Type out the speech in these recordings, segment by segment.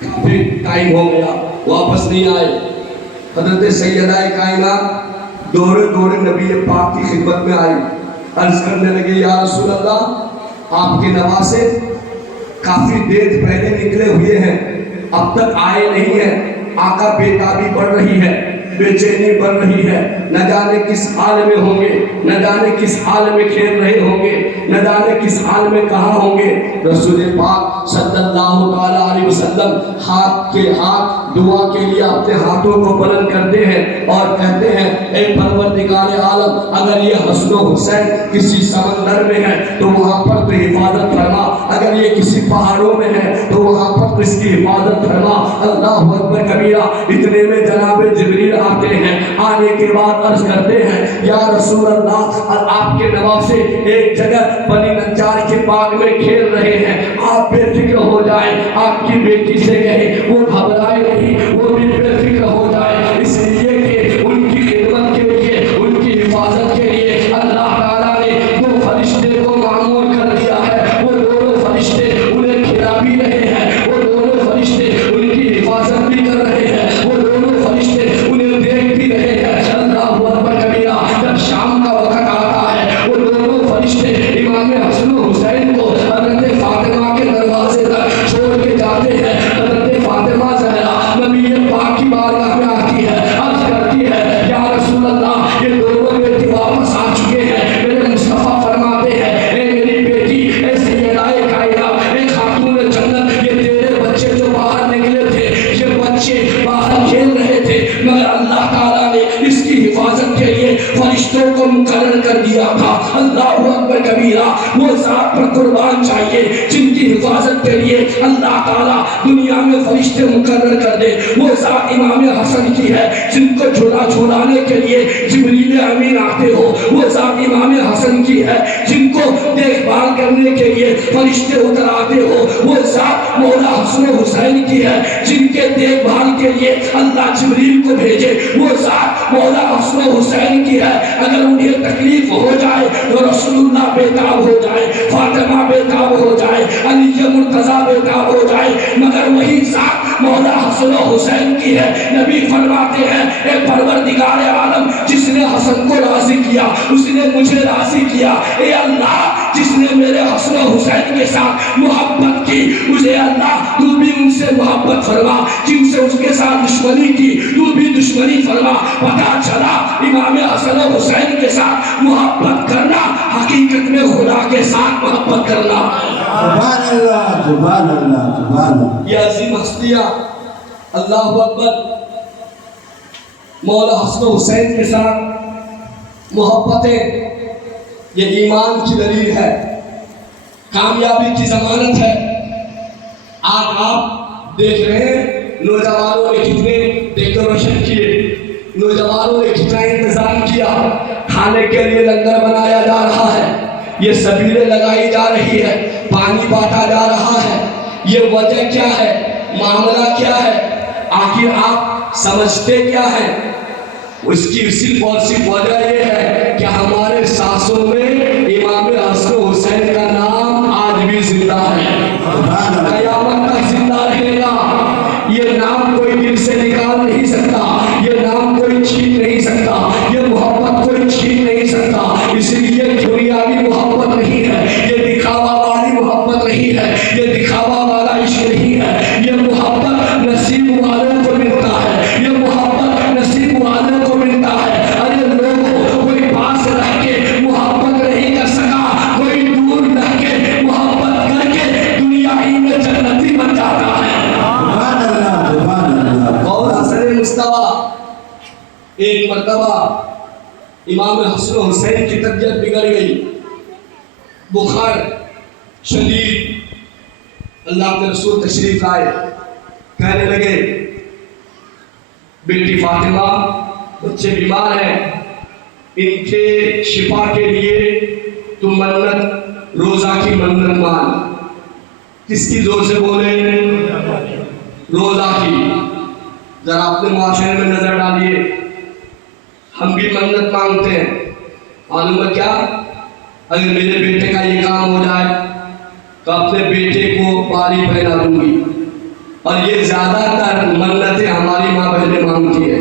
کافی time ہو گیا واپس نہیں آئے. حضرت سیدہ کائنات دور نبی پاک کی خدمت میں آئی. عرض کرنے لگے یا رسول اللہ آپ کے نواسے کافی دیر پہلے نکلے ہوئے ہیں اب تک آئے نہیں ہیں. آقا بیتابی بڑھ رہی ہے, بے چینی بڑھ رہی ہے, نہ جانے کس حال میں ہوں گے, نہ جانے کس حال میں کھیل رہے ہوں گے, نہ جانے کس حال میں کہاں ہوں گے. رسول پاک صلی اللہ علیہ وسلم ہاتھ کے ہاتھ دعا کے لیے اپنے ہاتھوں کو بلند کرتے ہیں اور کہتے ہیں اے پروردگار عالم, اگر یہ حسن و حسین کسی سمندر میں ہے تو وہاں پر تو حفاظت فرما, اگر یہ کسی پہاڑوں میں ہے تو وہاں پر تو اس کی حفاظت فرما. اللہ اکبر کبیرہ. اتنے میں جناب جبریل آتے ہیں. آنے کے بعد عرض کرتے ہیں یا رسول اللہ آپ کے نواسے ایک جگہ بنی نجار کے باغ میں کھیل رہے ہیں, آپ بے فکر ہو جائیں. آپ کی بیٹی سے کہیں وہ گھبرائے نہیں, وہ بھی بے فکر ہو جائے, اس لیے کہ ان کی خدمت کے لیے, ان کی حفاظت کے لیے اللہ تعالیٰ نے دو فرشتے کو معمور کر دیا ہے. وہ دونوں فرشتے انہیں کھلا بھی رہے ہیں, وہ دونوں فرشتے ان کی حفاظت بھی کر رہے ہیں, وہ دونوں فرشتے انہیں دیکھ بھی رہے ہیں. اللہ اکبر کبیرہ. جب شام کا وقت آتا ہے وہ دونوں فرشتے امام حسن و حسین کو حضرت فاطمہ کے دروازے تک چھوڑ کے جاتے ہیں. حضرت فاطمہ زہرا نبی پاک کی بارگاہ میں آتی ہے, عرض کرتی ہے یا رسول اللہ یہ دونوں بیٹی واپس آ چکے ہیں. میرے مصطفیٰ فرماتے ہیں اے میری بیٹی, اے سیدہ کائنات, اے خاتون جنت, یہ تیرے بچے جو باہر نکلے تھے, یہ بچے باہر کھیل رہے تھے, مگر اللہ تعالیٰ نے اس کی حفاظت کے لیے فرشتوں کو مقرر کر دیا تھا. اللہ اکبر کبیرہ. وہ ذات پر قربان چاہیے جن کی حفاظت کے لیے اللہ تعالیٰ دنیا میں فرشتے مقرر کر دے. وہ ذات امام حسن کی ہے جن کو جھولانے کے لیے جبریل امین آتے ہو. وہ ذات امام حسن کی ہے جن کو دیکھ بھال کرنے کے لیے فرشتے اتر آتے ہو. وہ ذات مولا حسن و حسین کی ہے جن کے دیکھ بھال کے لیے اللہ جبریل کو بھیجے. وہ ذات مولا حسن و حسین کی ہے, اگر انہیں تکلیف ہو جائے تو رسول اللہ بیتاب ہو جائے, فاطمہ بیتاب ہو جائے, علی مرتضیٰ بیتاب ہو جائے, مگر وہی ذات مولا حسن و حسین کی ہے. نبی فرماتے ہیں اے پروردگار عالم, جس نے حسن کو راضی کیا اس نے مجھے راضی کیا. اے اللہ جس نے میرے حسن و حسین کے ساتھ محبت کی, مجھے اللہ تو بھی ان سے محبت فرما. جن سے اس کے ساتھ دشمنی کی تو بھی دشمنی فرما. پتا چلا امام حسن و حسین کے ساتھ محبت کرنا حقیقت میں خدا کے ساتھ محبت کرنا. سبحان اللہ, سبحان اللہ, سبحان اللہ. یہ عظیم ہستیاں اللہ اکبر مولا حسن و حسین کے ساتھ محبتیں, یہ ایمان کی دلیل ہے, کامیابی کی ضمانت ہے. آج آپ دیکھ رہے ہیں نوجوانوں نے کتنے ڈیکوریشن کیے, نوجوانوں نے کتنا انتظام کیا, کھانے کے لیے لنگر بنایا جا رہا ہے, یہ سبیلیں لگائی جا رہی ہے, پانی بانٹا جا رہا ہے. یہ وجہ کیا ہے, معاملہ کیا ہے, آخر آپ سمجھتے کیا ہے؟ اس کی صرف اور صرف وجہ یہ ہے کہ ہمارے سانسوں میں امام حسن و حسین کا نام آج بھی زندہ ہے, قیامت تک زندہ رہے گا. یہ نام کوئی دل سے نکال نہیں سکتا, یہ نام کوئی چھین نہیں سکتا, یہ محبت کوئی چھین نہیں سکتا. اس لیے دنیاوی محبت نہیں ہے, یہ دکھاوا والی محبت نہیں ہے, یہ دکھاوا والا عشق نہیں ہے. یہ محبت نصیب والوں کو ملتا ہے, یہ محبت نصیب والوں کو ملتا ہے. ارے لوگوں, کوئی پاس رہ کے محبت نہیں کر سکا, کوئی دور رہ کے محبت کر کے دنیا ہی میں جنتی بن جاتا ہے. اور حسن مصطفیٰ ایک مرتبہ امام حسن و حسین کی طبیعت بگڑ گئی, بخار شدید. اللہ کے رسول تشریف آئے, کہنے لگے بیٹی فاطمہ بچے بیمار ہیں, ان کے شفا کے لیے تم منت, روزہ کی منت مان. کس کی زور سے بولے؟ روزہ کی. ذرا اپنے معاشرے میں نظر ڈالیے, ہم بھی منت مانگتے ہیں, معلوم ہے کیا, اگر میرے بیٹے کا یہ کام ہو جائے تو اپنے بیٹے کو پاری پہنا دوں گی, اور یہ زیادہ تر منتیں ہماری ماں بہنیں مانگتی ہیں.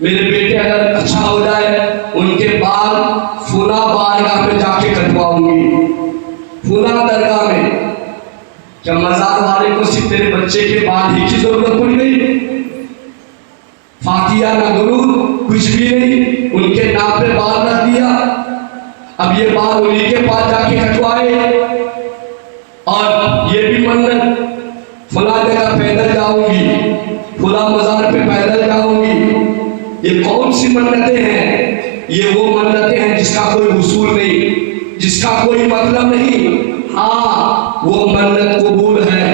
میرے بیٹے اگر اچھا ہو جائے ان کے بال فلاں بارگاہ میں جا کے کٹواؤں گی، فلاں درگاہ میں. کیا مزار والے کو صرف تیرے بچے کے بال ہی کی ضرورت پڑ گئی؟ فاتحہ نہ درود کچھ بھی نہیں، ان کے نام پہ بال رکھ دیا. اب یہ بال انہی کے پاس جا کے کٹوائے. اور یہ بھی منت فلاں جگہ پیدل جاؤں گی، فلاں مزار پہ پیدل جاؤں گی. یہ کون سی منتیں ہیں؟ یہ وہ منتیں ہیں جس کا کوئی اصول نہیں، جس کا کوئی مطلب نہیں. ہاں وہ منت قبول ہے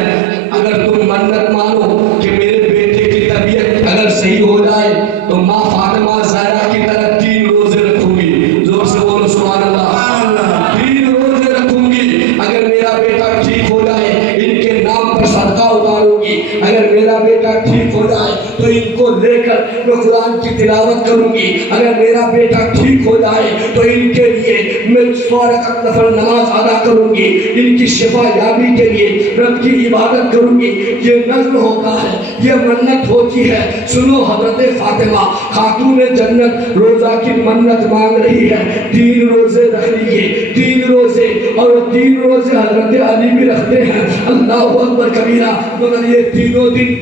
اگر تم منت مانو کہ میرے بیٹے کی طبیعت اگر صحیح ہو جائے تو ماں فاطمہ زہرا کی طرح 3 روزے رکھوں گی. زور سے بولو سبحان اللہ. 3 روزے رکھوں گی. اگر میرا بیٹا ٹھیک ہو جائے ان کے نام پر صدقہ اتاروں گی. اگر میرا بیٹا ٹھیک ہو جائے تو ان کو لے کر میں قرآن کی تلاوت کروں گی. اگر میرا بیٹا ٹھیک ہو جائے تو ان کے لیے میں 100 رکعت نفل نماز ادا کروں گی. ان کی شفا یابی کے لیے رب کی عبادت کروں گی. یہ نظر ہوتا ہے، یہ منت ہوتی ہے. سنو حضرت فاطمہ خاتون جنت روزہ کی منت مانگ رہی ہے. 3 روزے رکھ لیجیے، 3 روزے. اور 3 روزے حضرت علی بھی رکھتے ہیں. اللہ اکبر کبیرہ. مگر یہ تینوں دن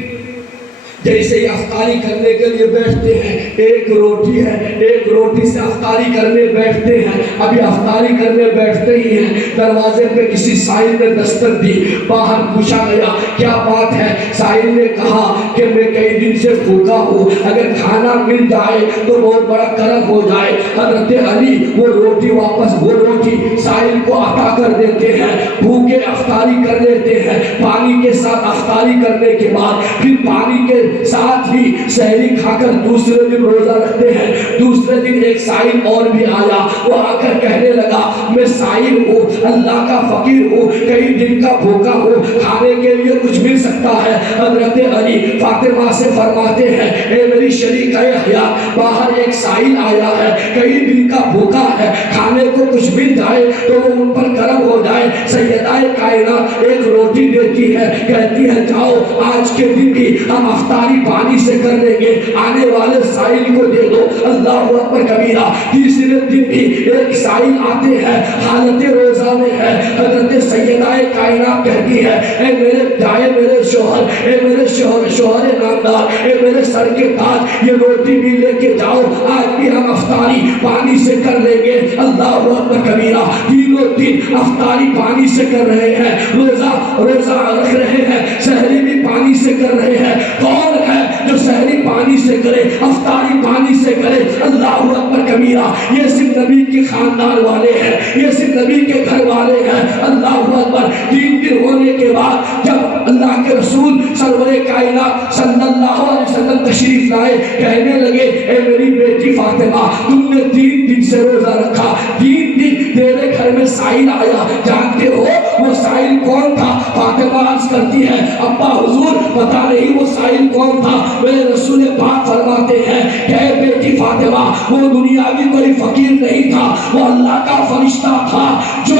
جیسے ہی افطاری کرنے کے لیے بیٹھتے ہیں، ایک روٹی ہے، ایک روٹی سے افطاری کرنے بیٹھتے ہیں. ابھی افطاری کرنے بیٹھتے ہی ہیں، دروازے پہ کسی سائل نے دستک دی. باہر پوچھا گیا کیا بات ہے؟ سائل نے کہا کہ میں کئی دن سے بھوکا ہوں، اگر کھانا مل جائے تو بہت بڑا کرم ہو جائے. حضرت علی وہ روٹی سائل کو عطا کر دیتے ہیں. بھوکے افطاری کر لیتے ہیں. پانی کے ساتھ افطاری کرنے کے بعد پھر پانی کے ساتھ ہی سحری کھا کر دوسرے دن روزہ رکھتے ہیں. دوسرے دن ایک سائل اور بھی آیا. وہ آ کر کہنے لگا میں سائل ہوں، اللہ کا فقیر ہوں، کئی دن کا بھوکا ہوں، کھانے کے لیے کچھ مل سکتا ہے؟ حضرت علی فاطمہ سے فرماتے ہیں اے میری شریکہ حیات، باہر ایک سائل آیا ہے، کئی دن کا بھوکا ہے، کھانے کو کچھ مل جائے تو وہ ان پر کرم ہو جائے. سیدہ کائنات ایک روٹی دیتی ہے، کہتی ہے جاؤ آج کے دن بھی ہم افطاری پانی سے کر لیں گے، آنے والے سائل کو دے دو. اللہ اکبر کبیرہ. تیسرے دن بھی ایک سائل آتے ہیں، حالت روزہ میں ہے. حضرت سیدہ کائنات کہتی ہے اے میرے شوہر، اے میرے شوہر نامدار، اے میرے سر کے تاج، یہ روٹی بھی لے کے جاؤ، آج بھی ہم افطاری پانی سے کر لیں گے. اللہ اکبر کبیرہ. تینوں دن افطاری پانی سے کر رہے ہیں، روزہ رکھ رہے ہیں، سحری بھی پانی سے کر رہے ہیں. کون ہے جو سحری پانی سے کرے، افطاری پانی سے کرے؟ اللہ اکبر کبیرہ. یہ صرف نبی کے خاندان والے ہیں، یہ صرف نبی کے گھر والے ہیں. اللہ اکبر. 3 دن ہونے کے بعد جب اللہ کے رسول سرور کائنات صلی اللہ علیہ وسلم تشریف لائے، کہنے لگے اے میری بیٹی فاطمہ تم نے 3 دن سے روزہ رکھا، 3 دن تیرے گھر میں سائل آیا، جانتے ہو وہ سائل کون تھا؟ فاطمہ عرض کرتی ہے ابا حضور پتہ نہیں وہ سائل کون تھا. میرے رسول پاک فرماتے ہیں کہ اے بیٹی فاطمہ وہ دنیاوی کوئی فقیر نہیں تھا، وہ اللہ کا فرشتہ تھا جو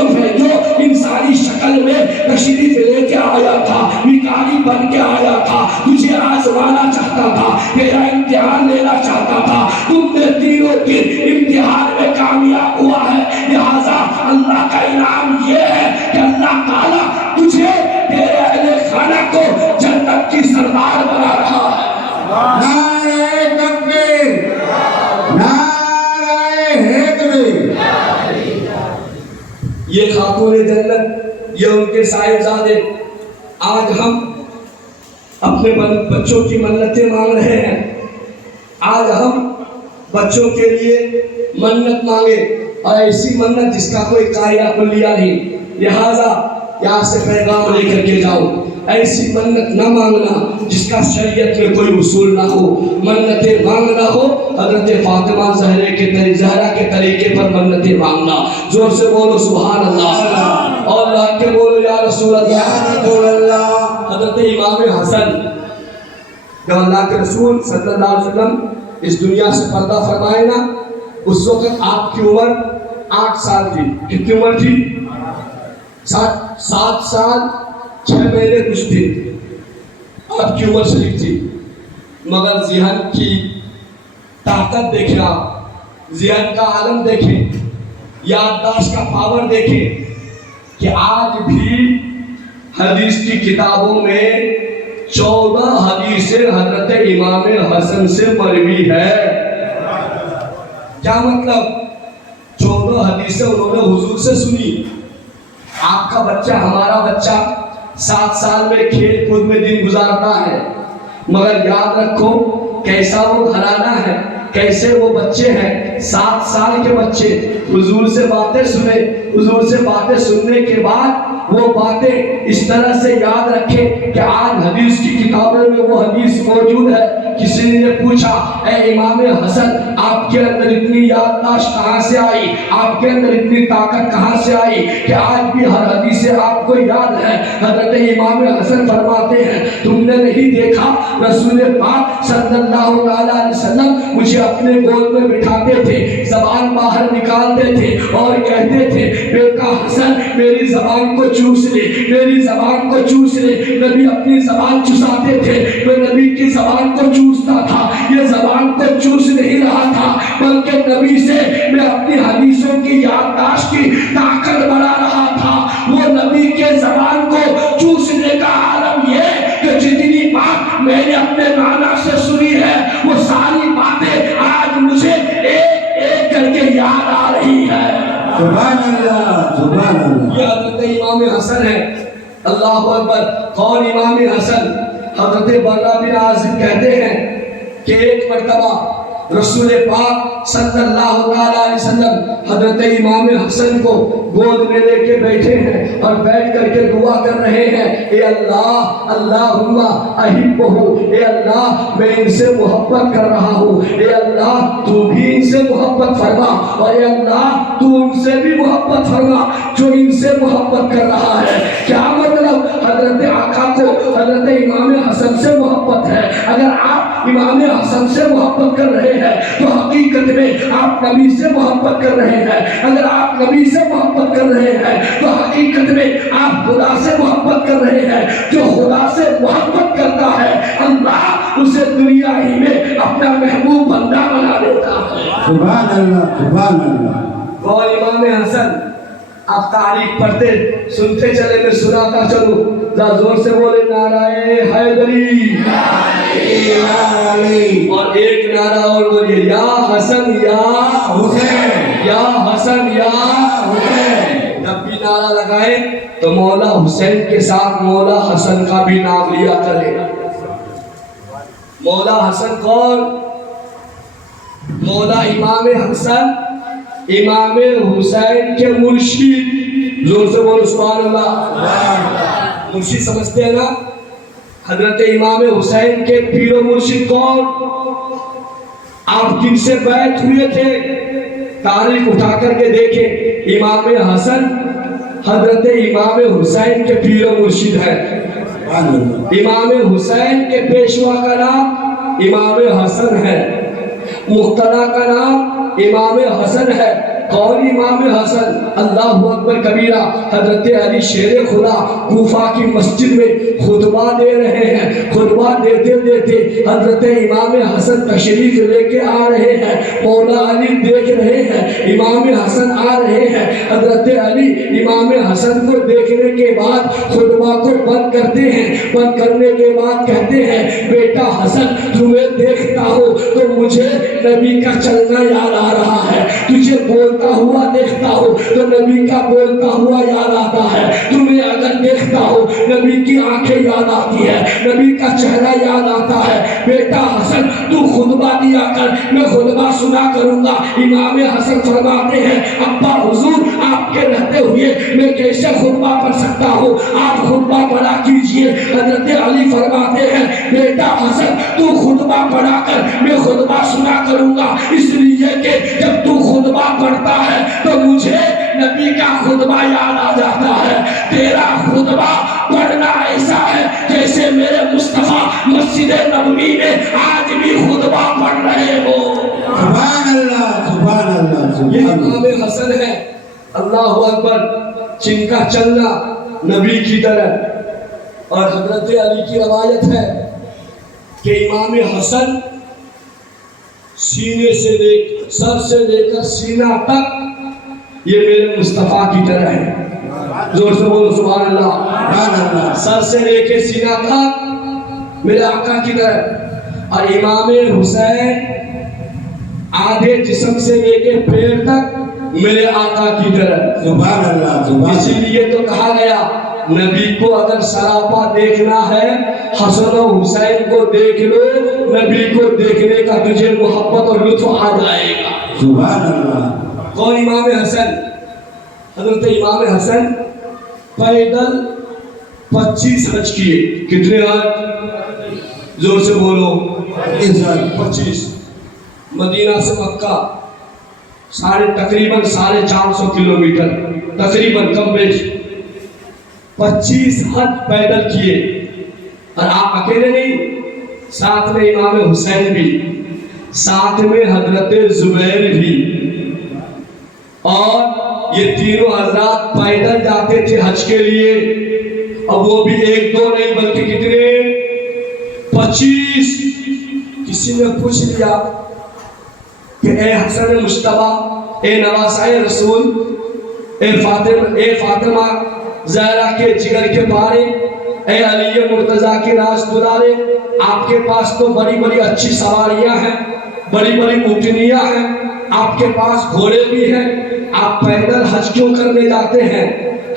انسانی شکل میں تشریف لے کے آیا تھا، بھکاری بن کے آیا تھا، تجھے آزمانا چاہتا تھا، تیرا امتحان لینا چاہتا تھا. تم نے 3 دن امتحان میں کامیاب ہوا ہے، لہذا اللہ کا انعام یہ ہے کہ اللہ تعالیٰ تجھے تیرے اہل خانہ کو جنت کی سردار بنا رہا ہے. نعرہ تکبیر، نعرہ حیدری. یہ خاتون جنت، یہ ان کے صاحبزادے. آج ہم اپنے بچوں کی منتیں مانگ رہے ہیں. آج ہم بچوں کے لیے منت مانگے اور ایسی منت جس کا کوئی قاعدہ کلیہ نہیں. لہذا یہاں سے پیغام لے کر کے جاؤ، ایسی منت نہ مانگنا جس کا شریعت میں کوئی اصول نہ ہو. منتیں مانگنا ہو حضرت فاطمہ زہرا کے طریقے پر منتیں مانگنا. زور سے بولو سبحان اللہ، اور اللہ کے بولو یا رسول اللہ. حضرت امام حسن جب اللہ کے رسول صلی اللہ علیہ وسلم اس دنیا سے پردہ فرمائے نا، اس وقت آپ کی عمر 8 سال تھی. کتنی عمر تھی؟ 7 سال 6 مہینے کچھ دن. آپ کی عمر شریف تھی، مگر ذہن کی طاقت دیکھیں، آپ ذہن کا عالم دیکھیں، یادداشت کا پاور دیکھیں کہ آج بھی حدیث کی کتابوں میں 14 حدیثیں حضرت امام حسن سے مروی ہے۔ کیا مطلب؟ 14 حدیثیں انہوں نے حضور سے سنی۔ آپ کا بچہ، ہمارا بچہ 7 سال میں کھیل کود میں دن گزارتا ہے، مگر یاد رکھو کیسا وہ گھرانہ ہے، کیسے وہ بچے ہیں، 7 سال کے بچے حضور سے باتیں سنے، حضور سے باتیں سننے کے بعد وہ باتیں اس طرح سے یاد رکھے کہ آج حدیث کی کتابوں میں وہ حدیث موجود ہے۔ کسی نے پوچھا، اے امام حسن، آپ کے اندر اتنی یادداشت کہاں سے آئی، آپ کے اندر اتنی طاقت کہاں سے آئی کہ آج بھی ہر حدیث آپ کو یاد ہے؟ حضرت امام حسن فرماتے ہیں، تم نے نہیں دیکھا رسول پاک صلی اللہ علیہ وسلم مجھے اپنے گود میں بٹھاتے تھے، زبان باہر نکالتے تھے اور کہتے تھے، بیٹا حسن میری زبان کو چوس لے، میری زبان کو چوس لے۔ نبی اپنی زبان چساتے تھے، میں نبی کی زبان کو چوستا تھا، یہ زبان کو چوس نہیں رہا تھا بلکہ نبی سے میں اپنی حدیثوں کی یادداشت کی طاقت بڑھا رہا تھا۔ وہ نبی کے زبان کو چوسنے کا عالم یہ کہ جتنی بات میں نے اپنے نانا سے سنی ہے وہ ساری باتیں آج مجھے ایک ایک کر کے یاد آ رہی ہے۔ سبحان اللہ، سبحان اللہ۔ یہ حضرت امام حسن ہے۔ اللہ اکبر۔ کون امام حسن؟ حضرت برہ بن عازب کہتے ہیں کہ ایک مرتبہ رسول پاک صلی اللہ علیہ وسلم حضرت امام حسن کو گود میں لے کے بیٹھے ہیں اور بیٹھ کر کے دعا کر رہے ہیں، اے اللہ، اللہم احبہ، اے اللہ میں ان سے محبت کر رہا ہوں، اے اللہ تو بھی ان سے محبت فرما، اور اے اللہ تو ان سے بھی محبت فرما جو ان سے محبت کر رہا ہے۔ کیا مطلب؟ حضرت آقا کو حضرت امام حسن سے محبت ہے۔ اگر آپ امام حسن سے محبت کر رہے ہیں تو حقیقت میں آپ نبی سے محبت کر رہے ہیں۔ اگر آپ نبی سے محبت کر رہے ہیں تو حقیقت میں آپ خدا سے محبت کر رہے ہیں۔ جو خدا سے محبت کرتا ہے اللہ اسے دنیا ہی میں اپنا محبوب بندہ بنا دیتا ہے۔ سبحان اللہ، سبحان اللہ۔ اور امام حسن آپ تاریخ پڑھتے سنتے چلے، میں سناتا چلوں، ذرا زور سے بولے، نعرہ حیدری، اور ایک نعرہ اور بولیے، یا حسن یا حسین، یا حسن یا حسین۔ جب بھی نعرہ لگائے تو مولا حسین کے ساتھ مولا حسن کا بھی نام لیا کرے۔ مولا حسن کون؟ مولا امام حسن امام حسین کے مرشد۔ زور سے بولو سبحان اللہ۔ مرشد سمجھتے ہیں نا؟ حضرت امام حسین کے پیر و مرشد کون؟ آپ جن سے بیعت ہوئے تھے تاریخ اٹھا کر کے دیکھیں، امام حسن حضرت امام حسین کے پیر و مرشد ہے۔ امام حسین کے پیشوا کا نام امام حسن ہے، مقتدا کا نام امام حسن ہے۔ کون امام حسن؟ اللہ اکبر کبیرہ، حضرت علی شیر خدا کوفہ کی مسجد میں خطبہ دے رہے ہیں، خطبہ دیتے دیتے حضرت امام حسن تشریف لے کے آ رہے ہیں، مولا علی دیکھ رہے ہیں، امام حسن آ رہے ہیں۔ حضرت علی امام حسن کو دیکھنے کے بعد خطبہ کو بند کرتے ہیں، بند کرنے کے بعد کہتے ہیں، بیٹا حسن تمہیں دیکھتا ہو تو مجھے نبی کا چلنا یاد آ رہا ہے، تجھے بولتا ہوا دیکھتا ہو تو نبی کا بولتا ہوا یاد آتا ہے، تمہیں اگر دیکھتا ہو نبی کی آنکھیں یاد آتی ہے، نبی کا چہرہ یاد آتا ہے۔ بیٹا حسن تو خطبہ دیا کر، میں خطبہ سنا کروں گا۔ امام حسن فرماتے ہیں، ابا حضور آپ کے رہتے ہوئے میں کیسے خطبہ پڑھ سکتا ہوں، آپ خطبہ پڑھا کیجئے۔ حضرت علی فرماتے ہیں، بیٹا حسن تو خطبہ پڑھا کر، میں خطبہ سنا کروں گا، اس لیے کہ جب تو خطبہ پڑھتا ہے تو مجھے نبی کا خطبہ یاد آ جاتا ہے۔ تیرا خطبہ پڑھنا ایسا ہے جیسے میرے مصطفیٰ مسجد نبوی میں آج بھی خطبہ پڑھ رہے ہو۔ سبحان اللہ، سبحان اللہ، یہ سبحان اللہ۔ امام حسن ہے، اللہ اکبر، جن کا چلنا نبی کی طرح۔ اور حضرت علی کی روایت ہے کہ امام حسن سینے سے سر سے لے کر سینہ تک یہ میرے مصطفیٰ کی طرح ہے. زور سے بولو سبحان اللہ. سر سے لے کے سینہ تک میرے آقا کی طرح. اور امام حسین آدھے جسم سے لے کے پیر تک میرے آقا کی طرح. سبحان اللہ. اسی لیے تو کہا گیا نبی کو اگر سراپا دیکھنا ہے حسن و حسین کو دیکھ لو, نبی کو دیکھنے کا تجھے محبت اور لطف آ جائے گا. سبحان اللہ. کون امام حسن؟ حضرت امام حسن پیدل 25 حج کیے. کتنے حج؟ زور سے بولو. 25. مدینہ سے مکہ تقریباً 450 کلومیٹر, تقریباً کم بیش 25 حج پیدل کیے. اور آپ اکیلے نہیں, ساتھ میں امام حسین بھی, ساتھ میں حضرت زبیر بھی, اور یہ تینوں حضرات پیدل جاتے تھے حج کے لیے. اب وہ بھی 1-2 نہیں بلکہ کتنے؟ 25. کسی نے پوچھ لیا کہ اے حسن مجتبیٰ, اے نواسۂ رسول, اے فاطمہ زہرا کے جگر کے پارے, اے علی مرتضیٰ کی راز دلارے, آپ کے پاس تو بڑی بڑی اچھی سواریاں ہیں, بڑی بڑی اونٹنیاں ہیں, آپ کے پاس گھوڑے بھی ہیں, آپ پیدل حج کیوں کرنے جاتے ہیں؟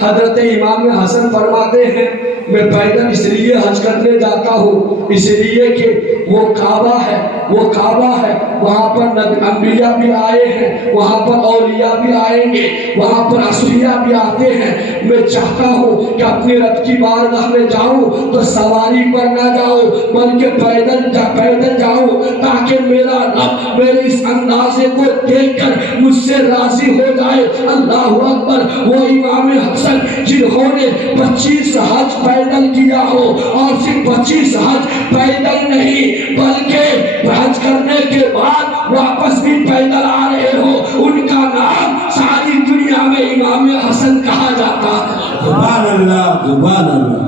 حضرت امام حسن فرماتے ہیں میں پیدل اس لیے حج کرنے جاتا ہوں اس لیے کہ وہ کعبہ ہے, وہ کعبہ ہے, وہاں پر انبیاء بھی آئے ہیں, وہاں پر اولیاء بھی آئیں گے, وہاں پر اصفیاء بھی آتے ہیں. میں چاہتا ہوں کہ اپنے رب کی بارگاہ میں جاؤں تو سواری پر نہ جاؤں بلکہ پیدل جاؤں تاکہ میرا رب میرے اس اندازے کو دیکھ کر مجھ سے راضی ہو جائے. اللہ اکبر. وہ امام حسن جنہوں نے 25 حج پیدل کیا ہو, اور صرف 25 حج پیدل نہیں بلکہ حج کرنے کے بعد واپس بھی پیدل آ رہے ہو, ان کا نام ساری دنیا میں امام حسن کہا جاتا ہے. سبحان اللہ. سبحان اللہ.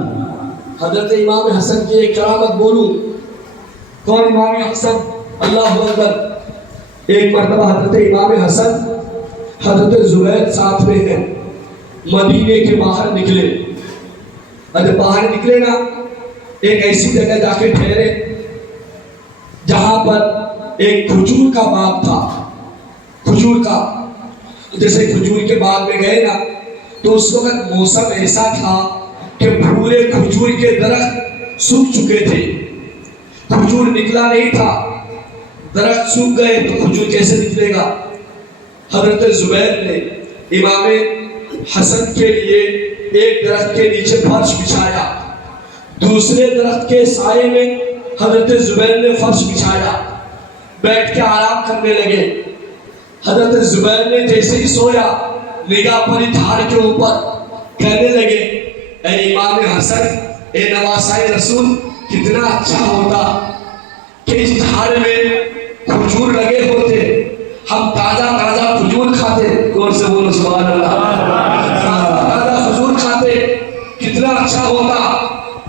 حضرت امام حسن کی ایک کرامت بولوں. کون امام حسن؟ اللہ اکبر. ایک مرتبہ حضرت امام حسن حضرت زبیر ساتھ میں ہیں, مدینے کے باہر نکلے. جب باہر نکلے نا, ایک ایسی جگہ جا کے ٹھہرے جہاں پر ایک کھجور کا باغ تھا. کھجور کا, جیسے کھجور کے باغ میں گئے نا تو اس وقت موسم ایسا تھا کہ پورے کھجور کے درخت سوکھ چکے تھے, کھجور نکلا نہیں تھا. درخت سوکھ گئے تو کھجور کیسے نکلے گا؟ حضرت زبیر نے امام حسن کے لیے ایک درخت کے نیچے فرش بچھایا, دوسرے درخت کے سائے میں حضرت زبیر نے فرش بچھایا, بیٹھ کے آرام کرنے لگے. حضرت زبیر نے جیسے ہی سویا نگاہ پڑی دھار کے اوپر, کہنے لگے اے امام حسن, اے نواسۂ رسول, کتنا اچھا ہوتا کہ اس دھار میں کھجور لگے ہوتے, ہم تازہ تازہ کھجور کھاتے. غور سے بولو سبحان اللہ. تازہ کھجور کھاتے, کتنا اچھا ہوتا.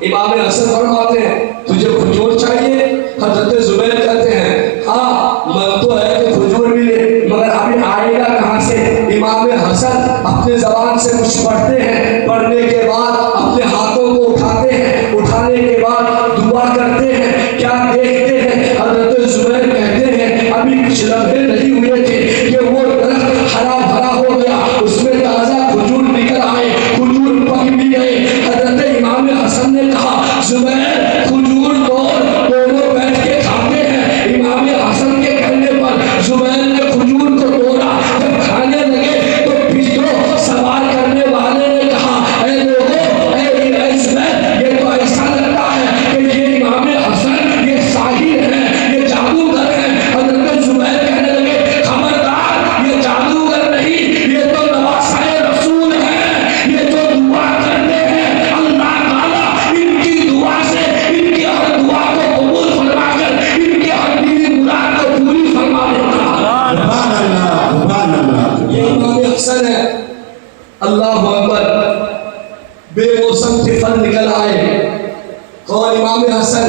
امام حسن فرماتے ہیں تجھے کھجور چاہیے؟ حضرت زبیر کہتے ہیں ہاں من تو ہے کہ کھجور ملے, مگر ابھی آئے گا کہاں سے؟ امام حسن اپنے زبان سے کچھ پڑھتے ہیں, پڑھنے کے بعد اپنے ہاتھوں کو اٹھاتے ہیں, اٹھانے کے بعد دعا کرتے ہیں. کیا دیکھتے ہیں؟ حضرت زبیر کہتے ہیں ابھی کچھ لمحے نہیں ہوئے تھے کہ وہ درخت ہرا بھرا ہو گیا, اس میں تازہ کھجور نکل آئے, کھجور پک بھی گئے. حضرت امام حسن نے کہا زبیر کھجور دونوں بیٹھ کے کھاتے ہیں. امام حسن کے کہنے پر زبیر نے کھجور کو توڑا. جب کھانے لگے تو پیچھے سوار کرنے والے نے کہا اے لوگوں, اے زبیر, یہ تو ایسا لگتا ہے کہ یہ امام حسن یہ ساحر ہے, یہ جادوگر ہے. حضرت زبیر کہنے لگے خبردار, یہ جادوگر نہیں, یہ تو نواسۂ رسول ہے, یہ جو دعا کرتے ہیں اللہ تعالیٰ ان کی دعا سے ان کی ہر دعا کو قبول فرما کر ان کی ہر دینی مراد کو پوری فرما دیتا ہے. سبحان اللہ. سبحان اللہ. یہ امام حسن ہے. اللہ اکبر. بے موسم کے پھل نکل آئے. کون امام حسن؟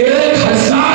1000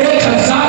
1000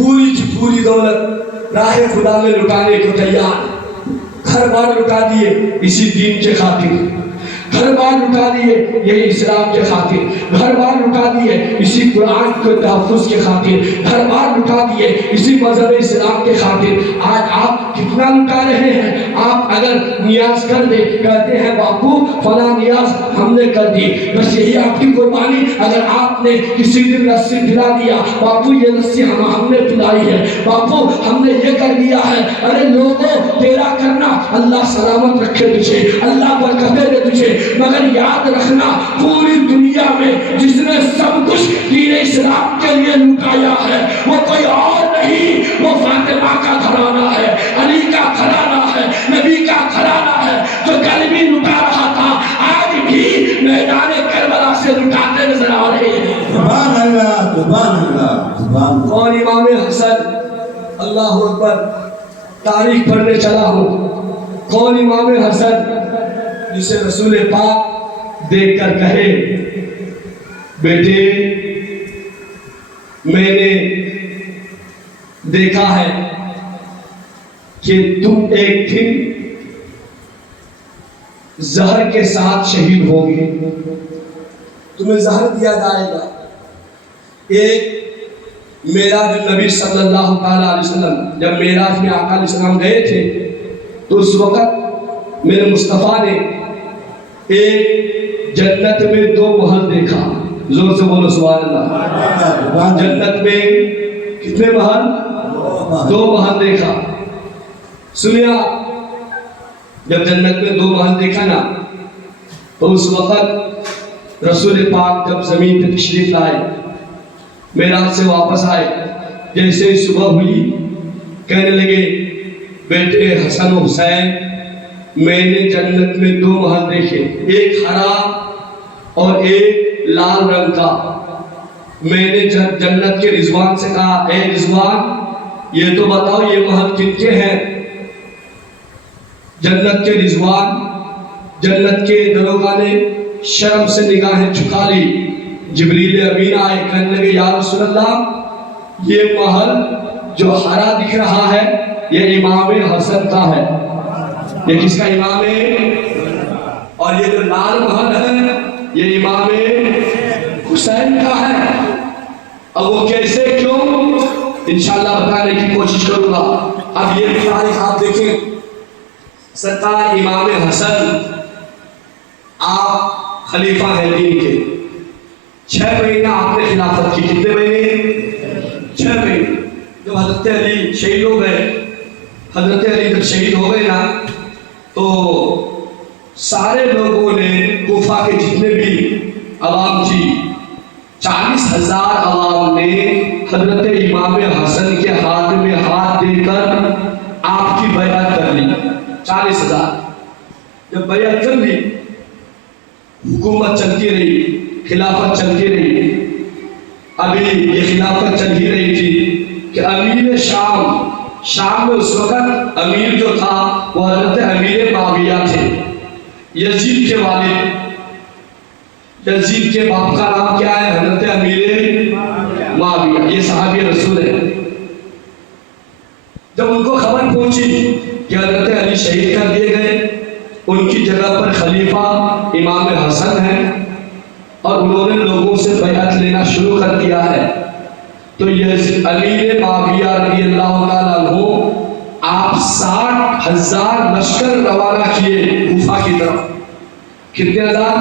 پوری کی پوری دولت راہ خدا میں لٹانے کو تیار، گھر بار لٹا دیے اسی دین کے خاطر، گھر بار لٹا دیے یہی اسلام کے خاطر، گھر بار لٹا دیے اسی قرآن کے تحفظ کے خاطر، گھر بار لٹا دیے اسی مذہب اسلام کے خاطر۔ آج آپ کتنا لٹا رہے ہیں؟ آپ اگر نیاز کر دے کہتے ہیں باپو فلاں نیاز ہم نے کر دی، بس یہی آپ کی قربانی۔ اگر آپ نے کسی دن رسی پلا دیا، باپو یہ رسی ہم نے پلائی ہے، باپو ہم نے یہ کر دیا ہے، ارے لوگوں تیرا کرنا اللہ سلامت رکھے تجھے، اللہ برکتیں دے تجھے، مگر یاد رکھنا پوری دنیا میں جس نے سب کچھ دین اسلام کے لیے لٹایا ہے وہ کوئی اور نہیں، وہ فاطمہ کا گھرانہ ہے، علی کا گھرانہ ہے، نبی کا گھرانہ ہے، جو کل بھی لٹا رہا تھا آج بھی میدان کربلا سے لٹاتے نظر آ رہے ہیں۔ سبحان اللہ سبحان اللہ سبحان اللہ۔ اور امام حسن، اللہ اکبر، تاریخ پڑھنے چلا ہوں، کون امام حسن جسے رسول پاک دیکھ کر کہے بیٹے میں نے دیکھا ہے کہ تم ایک دن زہر کے ساتھ شہید ہوگے، تمہیں زہر دیا جائے گا۔ ایک معراج النبی صلی اللہ تعالیٰ علیہ وسلم جب معراج میں آقا علیہ السلام گئے تھے تو اس وقت میرے مصطفیٰ نے ایک جنت میں 2 محل دیکھا، زور سے بولو سبحان اللہ۔ جنت میں کتنے محل؟ 2 محل دیکھا۔ سنیا جب جنت میں 2 محل دیکھا نا تو اس وقت رسول پاک جب زمین پہ تشریف لائے، معراج سے واپس آئے، جیسے ہی صبح ہوئی کہنے لگے بیٹے حسن و حسین میں نے جنت میں 2 محل دیکھے، ایک ہرا اور ایک لال رنگ کا۔ میں نے جنت کے رضوان سے کہا اے رضوان یہ تو بتاؤ یہ محل کن کے ہیں؟ جنت کے رضوان، جنت کے دروگا نے شرم سے نگاہیں جھکا لی۔ جبریل امین آئے کہنے لگے یا رسول اللہ یہ محل جو ہرا دکھ رہا ہے یہ امام حسن کا ہے، یہ کس کا امام ہے؟ اور یہ جو لال محل ہے یہ امام حسین کا ہے۔ اب وہ کیسے کیوں انشاءاللہ بتانے کی کوشش کروں گا۔ اب یہ بھی تاریخ آپ دیکھیں، سرکار امام حسن آپ خلیفہ ہیں دین کے، 6 مہینہ آپ نے خلافت کی، کتنے مہینے؟ 6 مہینے۔ جب حضرت علی شہید ہو گئے، حضرت علی جب شہید ہو گئے نا تو سارے لوگوں نے کوفہ کے جتنے بھی عوام تھی 40,000 عوام نے حضرت امام حسن کے ہاتھ میں ہاتھ دے کر آپ کی بیعت کر لی۔ 40,000 جب بیعت کر لی، حکومت چلتی رہی، خلافت چلتی رہی۔ ابھی یہ خلافت چل ہی رہی تھی کہ امیر شام میں اس وقت امیر جو تھا وہ حضرت امیر معاویہ تھے، یزید کے والد، یزید کے باپ کا نام کیا ہے؟ حضرت امیر معاویہ، یہ صحابی رسول ہے۔ جب ان کو خبر پہنچی کہ حضرت علی شہید کر دیے گئے، ان کی جگہ پر خلیفہ امام حسن ہے اور انہوں نے لوگوں سے بیعت لینا شروع کر دیا ہے، تو یہ امیر معاویہ رضی اللہ تعالیٰ عنہ آپ 60,000 لشکر روانہ کیے کوفہ کی طرف۔ کتنے ہزار؟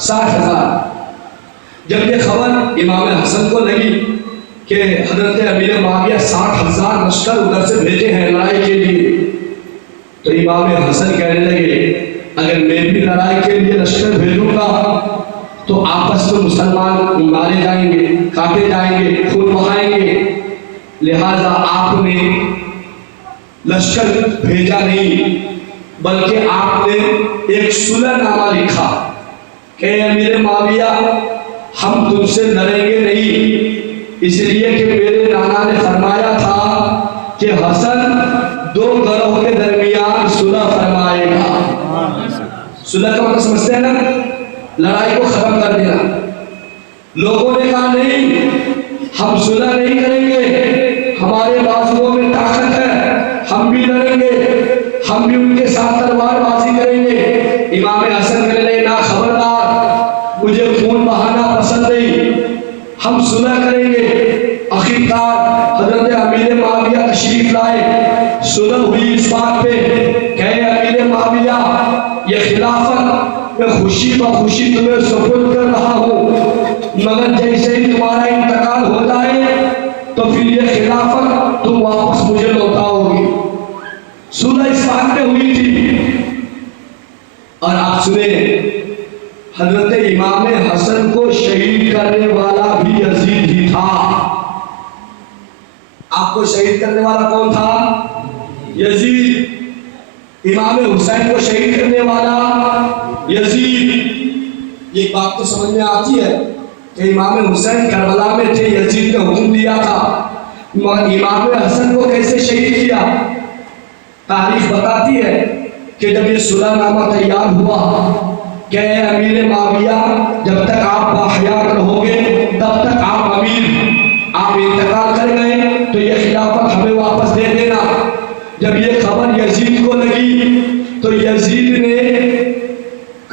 60,000۔ جب یہ خبر امام حسن کو لگی کہ حضرت امیر معاویہ 60,000 لشکر ادھر سے بھیجے ہیں لڑائی کے لیے، تو امام حسن کہنے لگے اگر میں بھی لڑائی کے لیے لشکر بھیجوں گا تو آپس میں مسلمان مارے جائیں گے، کاٹے جائیں گے، خون بہائیں گے، لہذا آپ نے لشکر بھیجا نہیں بلکہ آپ نے ایک صلح نامہ لکھا کہ امیر معاویہ ہم تم سے لڑیں گے نہیں، اس لیے کہ میرے نانا نے فرمایا تھا کہ حسن 2 گروہ کے درمیان صلح فرمائے گا۔ صلح کا مطلب سمجھتے ہیں نا؟ لڑائی کو ختم کر دینا۔ لوگوں نے کہا نہیں ہم صلح نہیں کریں گے، ہمارے بازوؤں میں طاقت ہے، ہم بھی لڑیں گے، ہم بھی ان کے ساتھ تلوار بازی کریں گے۔ امام حسن کہنے لگے نا خبردار، مجھے خون بہانا پسند نہیں، ہم صلح کریں گے۔ آخرکار حضرت امیر معاویہ تشریف لائے، صلح ہوئی اس بات پہ کہ اے امیر معاویہ، یہ خلافت میں خوشی بخوشی تمہیں سپرد کر رہا ہوں، مگر جیسے ہی تمہارا انتقال ہو جائے تو پھر یہ خلافت تم واپس مجھے لوٹاؤ گی۔ صلح اس بات پہ ہوئی تھی۔ اور آپ سنیں، حضرت امام حسن کو شہید کرنے والا بھی یزید ہی تھا۔ آپ کو شہید کرنے والا کون تھا؟ یزید۔ امام حسین کو شہید کرنے والا یزید۔ یہ بات تو سمجھ میں آتی ہے کہ امام حسین کربلا میں تھے، یزید نے حکم دیا تھا، مگر امام حسن کو کیسے شہید کیا؟ تاریخ بتاتی ہے کہ جب یہ صلح نامہ تیار ہوا کہ اے امیر معاویہ، جب تک آپ باحیات رہو گے تب تک آپ امیر، آپ انتقال کر گئے تو یہ خلافت ہمیں واپس دے دینا۔ جب یہ خبر یزید کو لگی تو یزید نے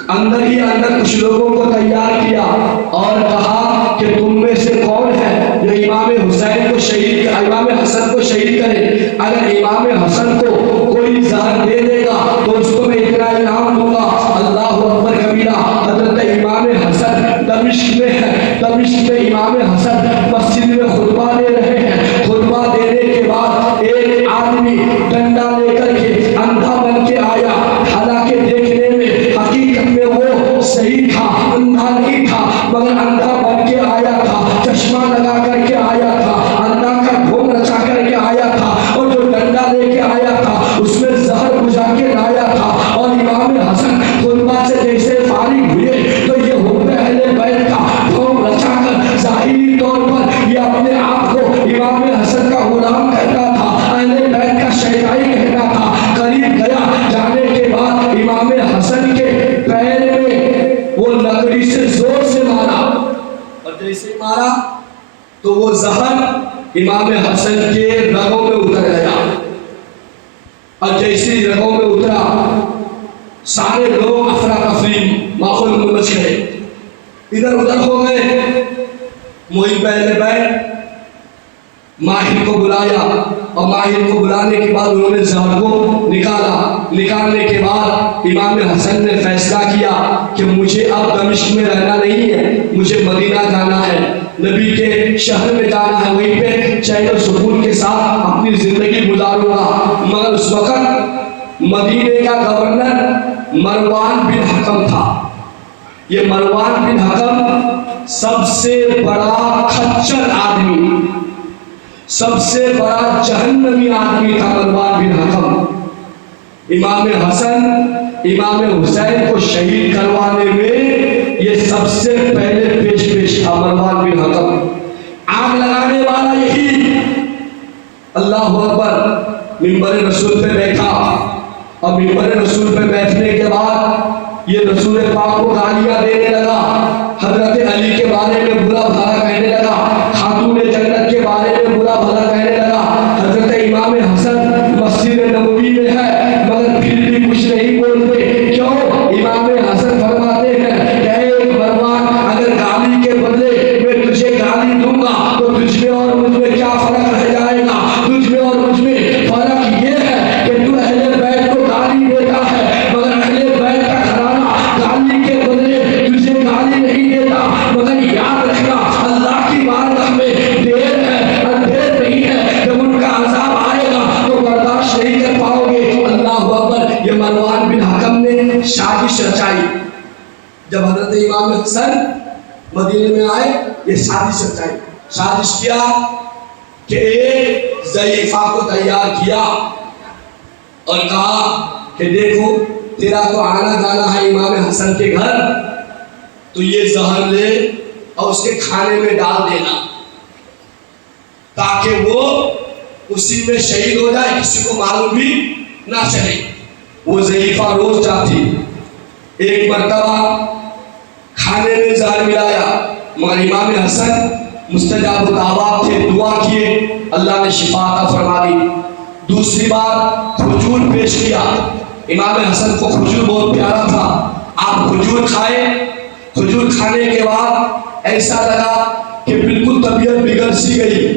اندر ہی اندر کچھ لوگوں کو تیار کیا اور کہا کہ تم میں سے کون ہے جو امام حسین کو شہید، امام حسن کو شہید کرے؟ اگر امام حسن کو کوئی زہر دے دے گا تو اس کو میں اتنا انعام دوں گا۔ اللہ اکبر کبیرہ۔ حضرت امام حسن دمشق میں ہے، دمشق میں امام حسن مسجد میں خطبہ دے رہے ہیں۔ خطبہ دینے کے بعد ایک آدمی ڈنڈا لے کر کے اندھا بن کے آیا، حالانکہ دیکھنے میں حقیقت میں وہ صحیح تھا، اندھا نہیں تھا، مگر اندھا بن کے آیا تھا، چشمہ لگا کر کے آیا تھا، اندھا کا ڈھونگ رچا کر کے آیا تھا، اور جو ڈنڈا لے کے آیا تھا اس میں زہر بجھا کے لایا تھا۔ اور امام حسن خطبہ سے جیسے فارغ ہوئے تو یہ حب اہل بیت کا ڈھونگ رچا کر ظاہری طور پر یہ اپنے آپ کو امام حسن کا غلام کہتا تھا، اہل بیت کا شیعی کہتا تھا۔ قریب گیا، جانے کے بعد امام حسن کے پیر میں وہ لکڑی سے زور سے مارا، اور جیسے مارا تو وہ زہر امام حسن کے رگوں میں اتر گیا، اور جیسے ہی رگوں میں اترا سارے لوگ افراتفری ماحول میں مچ گئے، ادھر ادھر ہو گئے۔ محب اہل بیت ماہر کو بلایا، اور ماہر کو بلانے کے بعد انہوں نے زہر کو نکالا۔ نکالنے کے بعد امام حسن نے فیصلہ کیا کہ مجھے اب دمشق میں رہنا نہیں ہے، مجھے مدینہ جانا ہے، نبی کے شہر میں جانا ہے، وہیں پہ چین و سکون کے ساتھ اپنی زندگی گزاروں گا۔ مگر اس وقت مدینے کا گورنر مروان بن حکم تھا۔ یہ مروان بن حکم سب سے بڑا کھچر آدمی، سب سے بڑا جہنمی آدمی تھا مروان بن حکم۔ امام حسن امام حسین کو شہید کروانے میں یہ سب سے پہلے پیش تھا مروان بن حکم۔ آگ لگانے والا یہی۔ اللہ اکبر۔ منبر رسول پہ بیٹھا، اور منبر رسول پہ بیٹھنے کے بعد یہ رسول پاک کو گالیاں دینے لگا، حضرت علی کے بارے میں برا بھلا کہنے لگا، خاتون جنت کے بارے میں برا بھلا کہنے لگا۔ حضرت امام حسن مسجد نبوی میں ہے مگر پھر بھی کچھ نہیں بولتے، کیوں؟ امام حسن فرماتے ہیں کہ اے مروان، اگر گالی کے بدلے میں تجھے گالی دوں گا تو تجھ میں اور مجھ میں کیا فرق رہ جائے گا؟ تجھ میں اور مجھ میں فرق یہ ہے کہ تو اہل بیت کو گالی دیتا ہے، مگر اہل بیت کا گھرانہ گالی کے بدلے تجھے گالی نہیں دیتا۔ مگر یاد رکھنا، اللہ کی بارگاہ میں دیر ہے، اندھیر نہیں ہے، جب ان کا عذاب آئے گا تو برداشت نہیں کر پاؤ گے۔ اللہ اکبر۔ یہ مروان بن حکم نے سازش رچائی، جب حضرت امام حسن مدینے میں آئے یہ سازش رچائی۔ سازش کیا کہ ایک ضعیفہ کو تیار کیا اور کہا کہ دیکھو تیرا تو آنا جانا ہے امام حسن کے گھر، تو یہ زہر لے اور اس کے کھانے میں ڈال دینا تاکہ وہ اسی میں شہید ہو جائے، کسی کو معلوم بھی نہ چلے۔ وہ ضعیفہ روز جاتی، ایک مرتبہ کھانے میں زہر ملایا، مگر امام حسن مستجاب دعوات تھے، دعا کیے، اللہ نے شفا عطا فرما دی۔ دوسری بار کھجور پیش کیا، امام حسن کو کھجور بہت پیارا تھا، آپ کھجور کھائے۔ کھجور کھانے کے بعد ایسا لگا کہ بالکل طبیعت بگڑ سی گئی۔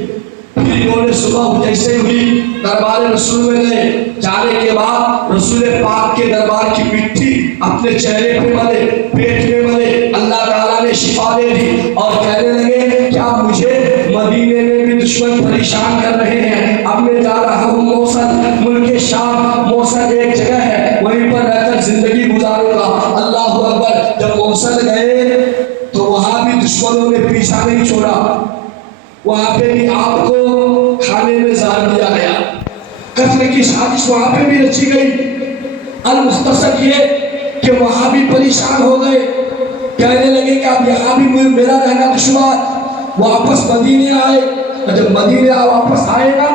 پھر انہوں نے صبح جیسے ہوئی دربار رسول میں گئے، جانے کے بعد رسول پاک کے دربار کی مٹی اپنے چہرے پہ ملے، پیٹ میں ملے، اللہ تعالیٰ نے شفا دے دی اور کہنے لگے کیا مجھے مدینے میں بھی دشمن پریشان کر رہے ہیں، اب میں جا رہا ہوں موصل، ملک شام۔ موصل ایک جگہ ہے، وہیں پر رہ کر زندگی گزاروں گا۔ اللہ اکبر۔ جب موصل گئے تو وہاں بھی دشمنوں نے پیچھا نہیں چھوڑا، وہاں پہ بھی آپ کو کھانے میں زہر دیا گیا، قتل کی سازش وہاں پہ بھی رچی گئی۔ المختصر یہ کہ وہاں بھی پریشان ہو گئے، کہنے لگے کہ اب یہاں بھی میرا رہنا دشوار۔ واپس مدینے آئے، اور جب مدینے واپس آئے نا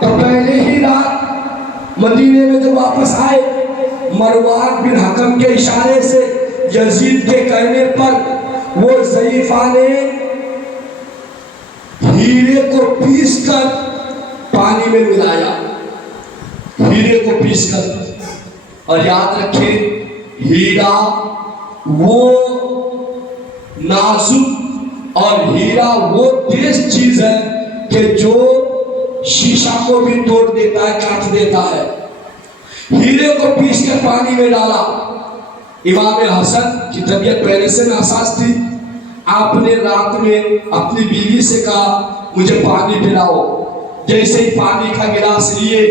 تو پہلے ہی رات مدینے میں جب واپس آئے، مروان بن حکم کے اشارے سے یزید کے کہنے پر وہ ضعیفہ نے ہیرے کو پیس کر پانی میں ملایا، ہیرے کو پیس کر۔ اور یاد رکھیں ہیرا وہ نازک اور ہیرا وہ تیز چیز ہے کہ جو شیشہ کو بھی توڑ دیتا ہے، کاٹ دیتا ہے۔ ہیرے کو پیس کر پانی میں ڈالا۔ امام حسن کی طبیعت پہلے سے ناساز تھی، آپ نے رات میں اپنی بیوی سے کہا مجھے پانی پلاؤ۔ جیسے ہی پانی کا گلاس لیے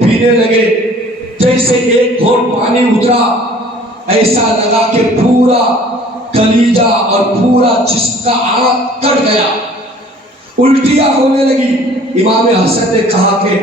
پینے لگے، جیسے ایک گھونٹ پانی اترا، ایسا لگا کہ پورا کلیجہ اور پورا جسم کا آگ کٹ گیا، الٹیاں ہونے لگی۔ امام حسن نے کہا کہ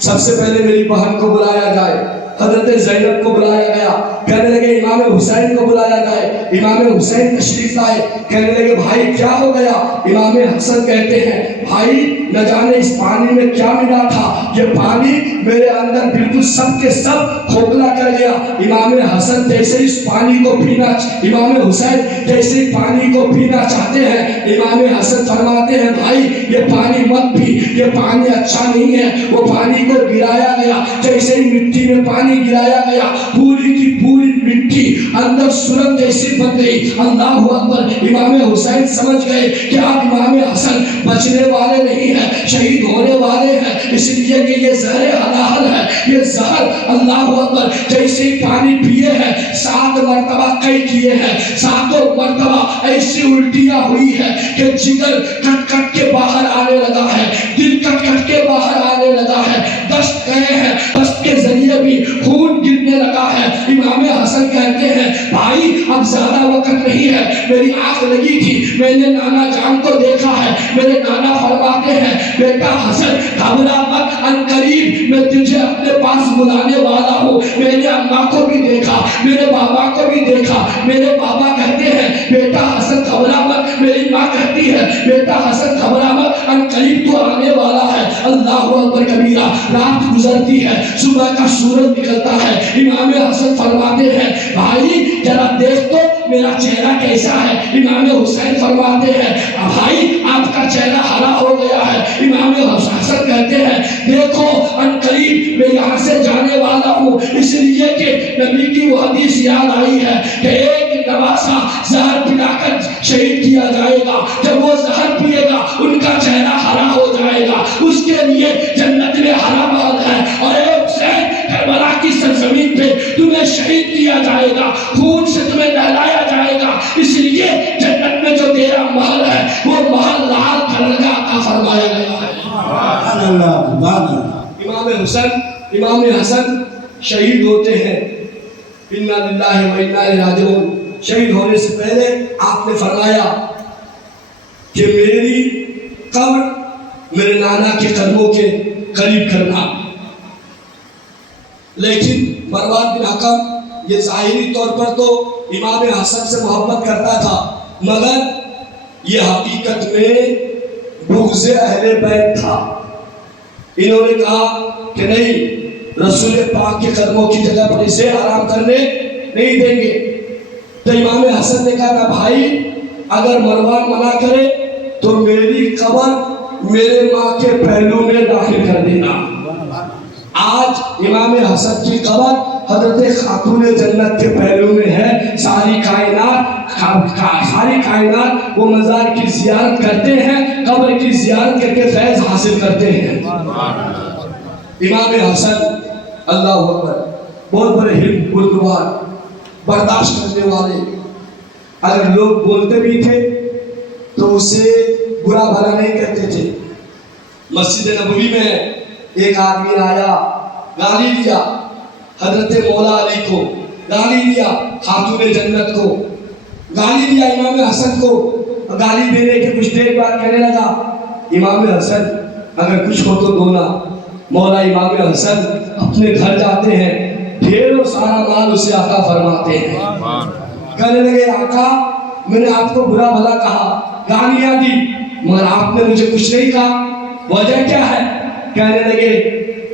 سب سے پہلے میری بہن کو بلایا جائے۔ حضرت زینب کو بلایا گیا، کہنے لگے امام حسین کو بلایا جائے۔ امام حسین تشریف لائے، کہنے لگے بھائی کیا ہو گیا؟ امام حسن کہتے ہیں بھائی نہ جانے اس پانی میں کیا ملا تھا، یہ پانی میرے اندر بالکل سب کے سب کھوکھلا کر گیا۔ امام حسن جیسے اس پانی کو پینا، امام حسین جیسے پانی کو پینا چاہتے ہیں، امام حسن فرماتے ہیں بھائی یہ پانی مت پی، یہ پانی اچھا نہیں ہے۔ وہ پانی کو گرایا گیا، جیسے ہی مٹی میں پانی گرایا گیا، پوری کی پوری مٹی اندر سرنگ جیسی بن گئی۔ اللہ اکبر۔ امام حسین سمجھ گئے کہ اب امام حسن بچنے والے نہیں ہیں، شہید ہونے والے ہیں، اس لیے کہ یہ زہر حلال ہے، یہ زہر۔ اللہ اکبر۔ جیسے ہی پانی پیے ہیں 7 مرتبہ قے کیے ہیں، 7 مرتبہ ایسی الٹیاں ہوئی ہے کہ جگر کٹ کٹ کے باہر آنے لگا ہے، دل کٹ کٹ کے باہر آنے لگا ہے، دست گئے ہیں، دست کے ذریعے بھی خون گرنے لگا ہے۔ امام حسن کہتے ہیں بھائی اب زیادہ وقت نہیں ہے، میری آنکھ لگی تھی، میں نے نانا جان کو دیکھا ہے۔ میرے نانا فرماتے ہیں بیٹا حسن گھبرا مت، ان قریب میں تجھے اپنے پاس بلانے والا ہوں۔ میں نے اماں کو بھی دیکھا، میرے بابا کو بھی دیکھا۔ میرے بابا کہتے ہیں بیٹا حسن گھبرا مت، میری ماں کہتی ہے بیٹا حسن گھبرا مت، ان قریب تو آنے والا ہے۔ اللہ اکبر کبیرہ۔ رات گزرتی ہے، صبح کا سورج نکلتا ہے۔ امام حسن فرماتے ہیں بھائی ذرا دیکھ تو میرا چہرہ کیسا ہے۔ امام حسین فرماتے ہیں بھائی آپ کا چہرہ ہرا ہو گیا ہے۔ امام حسن کہتے ہیں دیکھو ان قریب میں یہاں سے جانے والا ہوں، اس لیے کہ نبی کی وہ حدیث یاد آئی ہے کہ ایک نواسا زہر پلا کر شہید کیا جائے گا، جب وہ زہر پیے گا ان کا چہرہ ہرا ہو جائے گا، اس کے لیے جنت میں ہرا محل ہے۔ اور اے حسین کربلا کی سرزمین پہ تمہیں شہید کیا جائے گا، خون سے تمہیں نہلایا جائے گا، اس لیے جنت میں جو تیرا محل ہے وہ محل لال کلر کا عطا فرمایا گیا ہے۔ سبحان اللہ سبحان اللہ۔ امام حسن شہید ہوتے ہیں، انا للہ و انا الیہ راجعون۔ شہید ہونے سے پہلے آپ نے فرمایا کہ میری قبر میرے نانا کے قدموں کے قریب کرنا۔ لیکن مروان بن حکم یہ ظاہری طور پر تو امام حسن سے محبت کرتا تھا، مگر یہ حقیقت میں بغض اہل بیت تھا۔ انہوں نے کہا کہ نہیں، رسول پاک کے قدموں کی جگہ پر اسے آرام کرنے نہیں دیں گے۔ تو امام حسن نے کہا کہ بھائی اگر مروان منع کرے تو تو میری قبر میرے ماں کے پہلو میں داخل کر دینا۔ آج امام حسن کی قبر حضرت خاتون جنت کے پہلو میں ہے۔ ساری کائنات وہ مزار کی زیارت کرتے ہیں، قبر کی زیارت کر کے فیض حاصل کرتے ہیں۔ امام حسن اللہ اکبر، بہت بڑے حلم بردبار، برداشت کرنے والے۔ اگر لوگ بولتے بھی تھے تو اسے برا بھلا نہیں کہتے تھے۔ مسجد نبوی میں ایک آدمی آیا، گالی دیا حضرت مولا علی کو، گالی دیا خاتون جنت کو، گالی دیا امام حسن کو۔ گالی دینے کے کچھ دیر بعد کہنے لگا امام حسن اگر کچھ ہو تو دو نا۔ مولا امام حسن اپنے گھر جاتے ہیں، ڈھیروں سارا مال اسے عطا فرماتے ہیں۔ کہنے لگے آقا میں نے آپ کو برا بھلا کہا، گالیاں دی، مگر آپ نے مجھے کچھ نہیں کہا، وجہ کیا ہے؟ کہنے لگے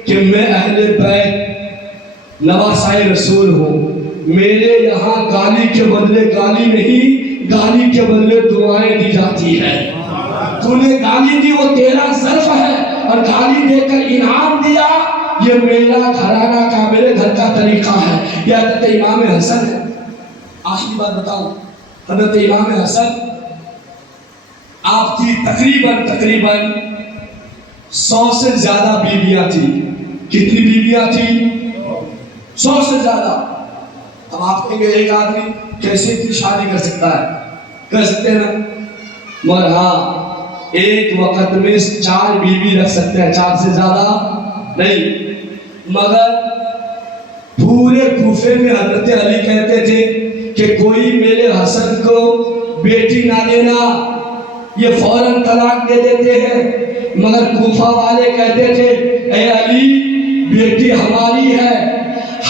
کہ میں اہل بیت نواسۂ رسول ہوں، میرے یہاں گالی کے بدلے گالی نہیں، گالی کے بدلے دعائیں دی جاتی ہے۔ تو نے گالی دی وہ تیرا ظرف ہے، اور گالی دے کر انعام دیا یہ میرا گھرانہ کا، میرے گھر کا طریقہ ہے۔ یہ حضرت امام حسن ہے۔ آخری بات بتاؤں، حضرت امام حسن آپ کی تقریباً 100 سے زیادہ بیویاں تھیں۔ کتنی بیویاں تھیں؟ 100 سے زیادہ۔ اب آپ کہیں گے ایک آدمی کیسے اتنی شادی کر سکتا ہے؟ کر سکتے ہیں نا، مگر ہاں ایک وقت میں 4 بیوی رکھ سکتے ہیں، 4 سے زیادہ نہیں۔ مگر پورے کوفے میں حضرت علی کہتے تھے کہ کوئی میرے حسن کو بیٹی نہ دینا، یہ فوراً طلاق دے دیتے ہیں۔ مگر کوفہ والے کہتے تھے اے علی بیٹی ہماری ہے،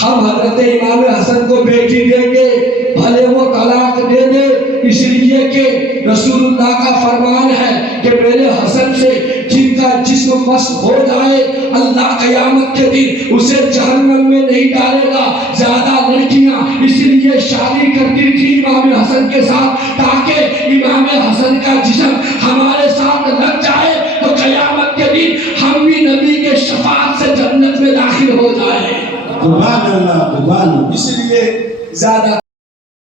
ہم حضرت امام حسن کو بیٹی دیں گے، بھلے وہ طلاق دے دے، اس لیے کہ رسول اللہ کا فرمان ہے کہ میرے حسن سے جن کا جسم مست ہو جائے اللہ قیامت کے دن اسے جہنم میں نہیں ڈالے گا۔ زیادہ لڑکیاں اس لیے شادی کرتی تھی امام حسن کے ساتھ تاکہ امام حسن کا جسم ہمارے ساتھ لگ جائے تو قیامت کے دن ہم بھی نبی کے شفاعت سے جنت میں داخل ہو جائیں۔ سبحان اللہ، سبحان اللہ۔ اس لیے